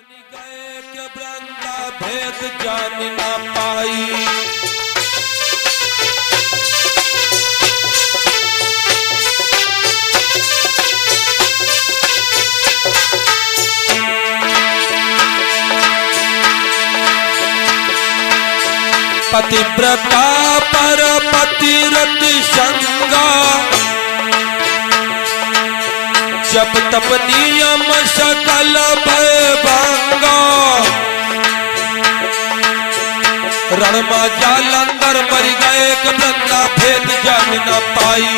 गए के वृंदा भेद जान ना पाई। पतिव्रता पर पतिरति संगा, जप तप नियम सकल भय भंगा। रणमा जालंधर मर गए के वृंदा भेद जान न पाई।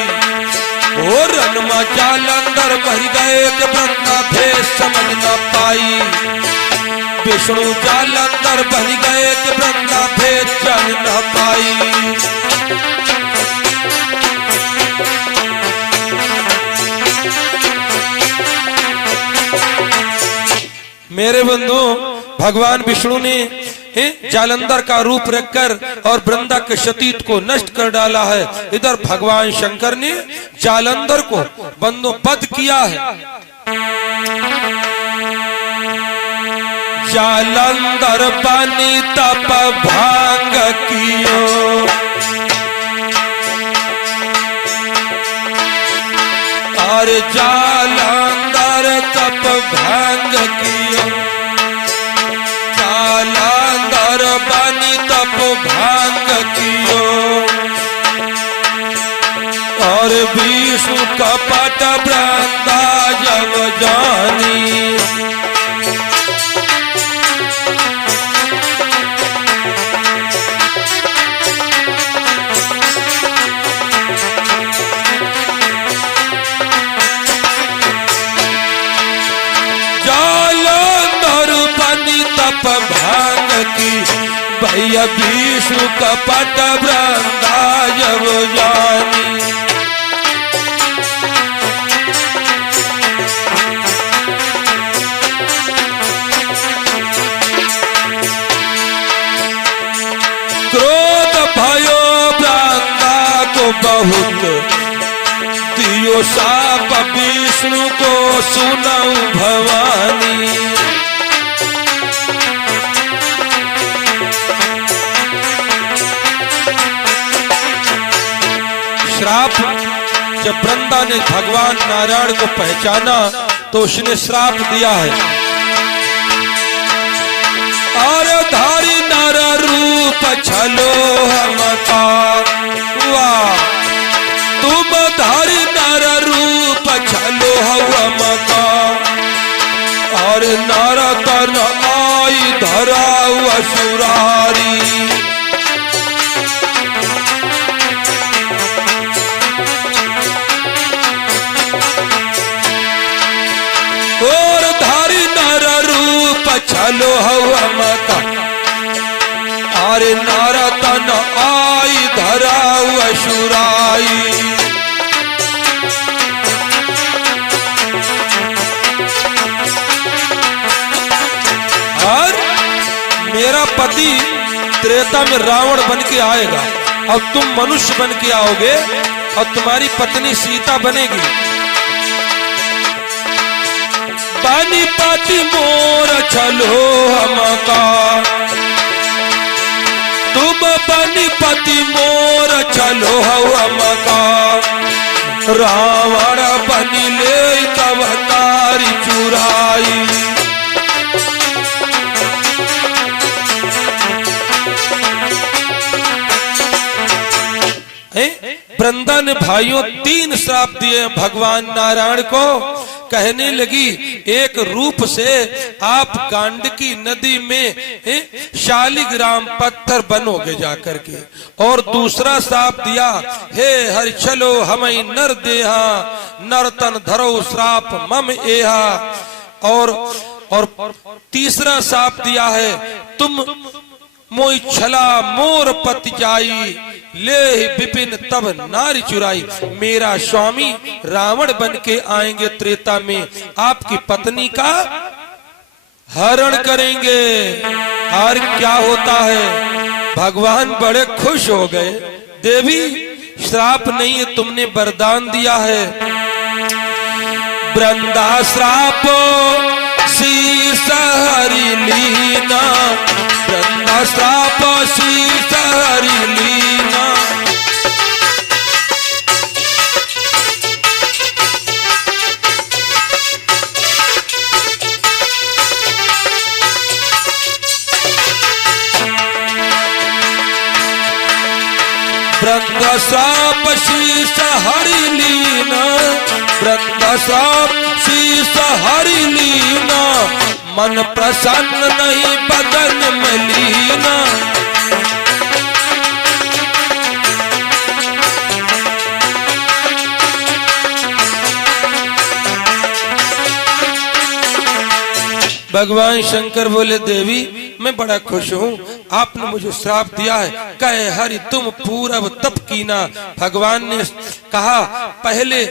ओ रणमा जालंधर मर गए के वृंदा भेद समझ न पाई। विष्णु जालंधर बन गए के वृंदा भेद जान न पाई। मेरे बंधु, भगवान विष्णु ने जालंधर का रूप रखकर और वृंदा के शतीत को नष्ट कर डाला है। इधर भगवान शंकर ने जालंधर को बंधु वध किया है। जालंधर पानी तप भांग कियो, और जालंधर तप भांग कियो। जालंधर पानी तप भांग कियो, और विष्णु कपट वृंदा जब जानी। भांग की भैया विष्णु कपट वृंदा जब जानी। क्रोध भयो वृंदा को बहुत, दियो साप विष्णु को सुनाऊं भवानी। श्राप जब वृंदा ने भगवान नारायण को पहचाना तो उसने श्राप दिया है। और धारी नर रूप छलो हमका, वाह तुम धारी नर रूप छलो हमका। और नर तन आई धरा असुरारी। छलो हवा मका, अरे नारा तन आई धरा असुराई। और मेरा पति त्रेता में रावण बन के आएगा और तुम मनुष्य बन के आओगे और तुम्हारी पत्नी सीता बनेगी। पानी पाती मोर छलो हमका, तुम पानी पाती मोर छलो हमका। रावण बनी ले तब नारी चुराई। वृंदा ने भाइयों 3 श्राप दिए भगवान नारायण को। कहने लगी एक रूप से आप गांडकी नदी में शालिग्राम पत्थर बनोगे जाकर के। और दूसरा श्राप दिया, हे हरि चलो हमें नर देहा, नर तन धरो श्राप मम एहा। और तीसरा श्राप दिया है, तुम मोई छला मोर पति जाई, ले विपिन तब नारी चुराई। मेरा स्वामी रावण बन के आएंगे त्रेता में, आपकी पत्नी का हरण करेंगे। और क्या होता है, भगवान बड़े खुश हो गए। देवी श्राप नहीं है, तुमने वरदान दिया है। वृंदा श्राप शीस हरि लीना, वृंदा श्राप शीस हरि लीना। वृंदा श्राप शीस हरि लीना, वृंदा श्राप शीस हरि लीना। मन प्रसन्न नहीं बदन में लीना। भगवान शंकर बोले देवी मैं बड़ा खुश हूँ, आपने मुझे श्राप दिया है। कहे हरि तुम पूर्व तप कीना। भगवान ने कहा पहले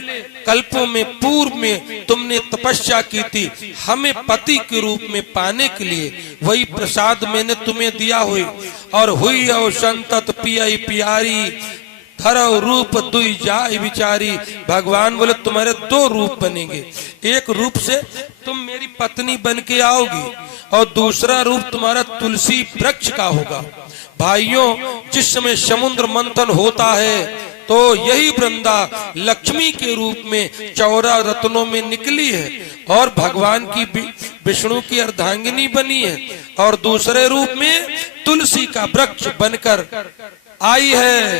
कल्पों में पूर्व में तुमने तपस्या की थी हमें पति के रूप में पाने के लिए, वही प्रसाद मैंने तुम्हें दिया हुई। और हुई हो संतत पियाई प्यारी, धरो रूप दुई जाय विचारी। भगवान बोले तुम्हारे दो रूप बनेंगे, एक रूप से तुम मेरी पत्नी बन के आओगी और दूसरा रूप तुम्हारा तुलसी वृक्ष का होगा। भाइयों जिस समय समुद्र मंथन होता है तो यही वृंदा लक्ष्मी के रूप में 14 रत्नों में निकली है और भगवान की विष्णु की अर्धांगिनी बनी है और दूसरे रूप में तुलसी का वृक्ष बनकर आई है।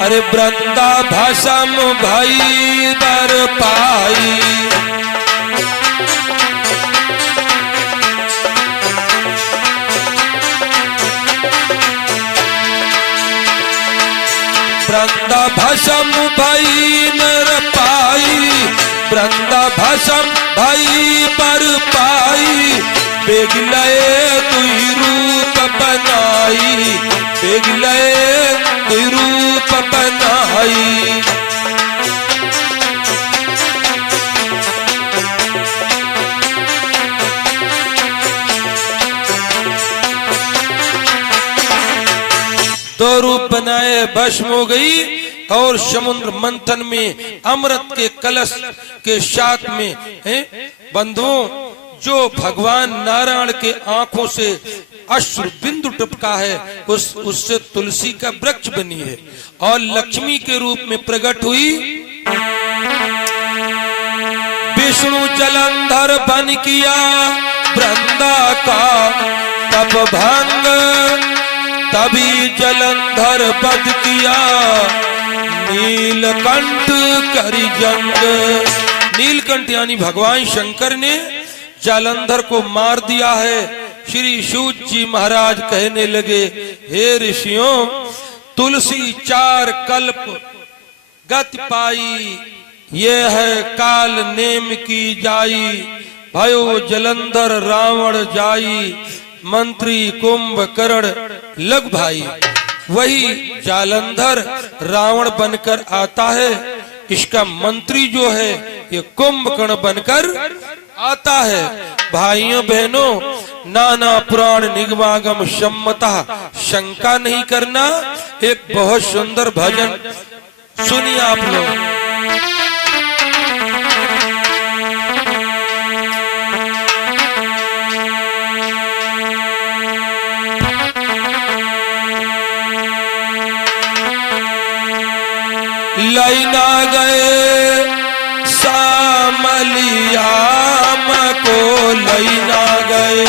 अरे वृंदा भसम भई बर पाई, वृंदा भसम भई नर पाई, वृंदा भसम भई बर पाई। बेगलय दुई रूप बनाई, बेगलय दुई रूप बनाई। दो रूप बनाए भस्म हो गई और समुद्र मंथन में अमृत के कलश के साथ में बंधुओं जो भगवान नारायण के आंखों से अश्रु बिंदु टपका है उससे तुलसी का वृक्ष बनी है और लक्ष्मी के रूप में प्रकट हुई। विष्णु जलंधर बन किया वृंदा का तप भंग, तभी जलंधर वध किया नीलकंठ करी जंग। नीलकंठ यानी भगवान शंकर ने जालंधर को मार दिया है। श्री सूत जी महाराज कहने लगे हे ऋषियों तुलसी 4 कल्प गति पाई, ये है काल नेम की जाई। भयो जलंधर रावण जाई, मंत्री कुंभकर्ण लग भाई। वही जालंधर रावण बनकर आता है, इसका मंत्री जो है ये कुंभकर्ण बनकर आता है। भाइयों बहनों नाना पुराण निगमागम सम्मतः शंका नहीं करना। एक बहुत सुंदर भजन सुनिए आप लोग। लैना गए सामलिया को लैना गए,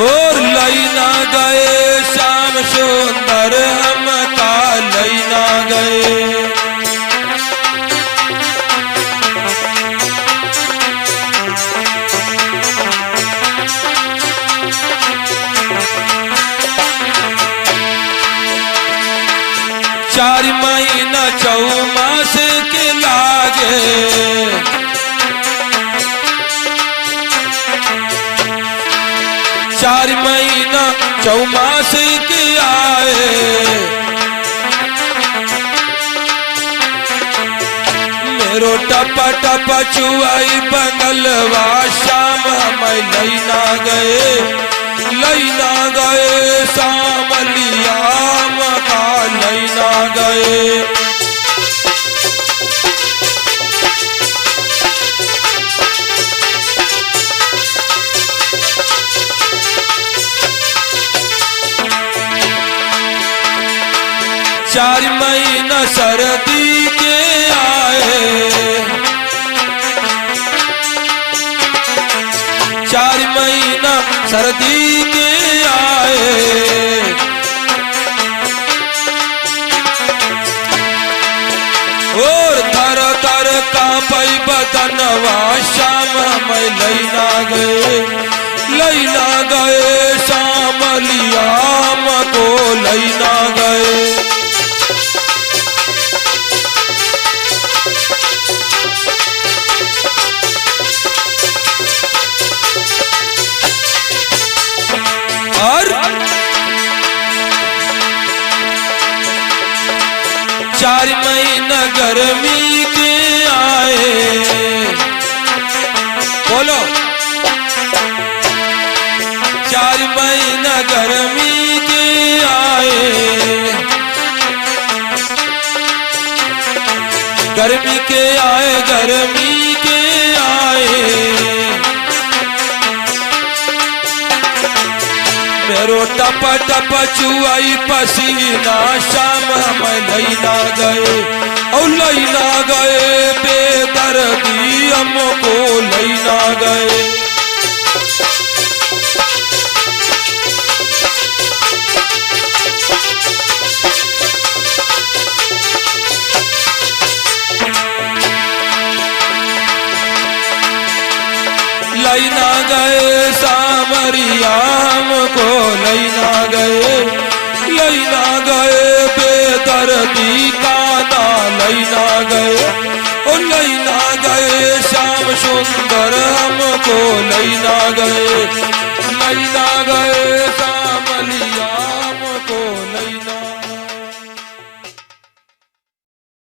और लैना गए श्याम सुंदर हम का लैना गए। चार महीना चौमास के लागे, चार महीना चौमास के आए। मेरो टप टप चुआई बंगलवा शाम हमें लैना गए शाम लिया मका लैना गए। चार महीना सर्दी के आए, 4 महीना सर्दी के आए, और थर थर कांपई बदनवा शाम हमें लैना गए शाम लिया मको लैना गए। और 4 महीना गर्मी के आए, बोलो 4 महीना गर्मी के आए, गर्मी के आए, मेरो टप टप चुआई पसीना शाम हमें लैना गए बेदर्दी हमको लैना गए। लैना गए सामरिया हमको लैना गए बेदर्दी काना लैना गए श्याम सुंदर हमको लैना गए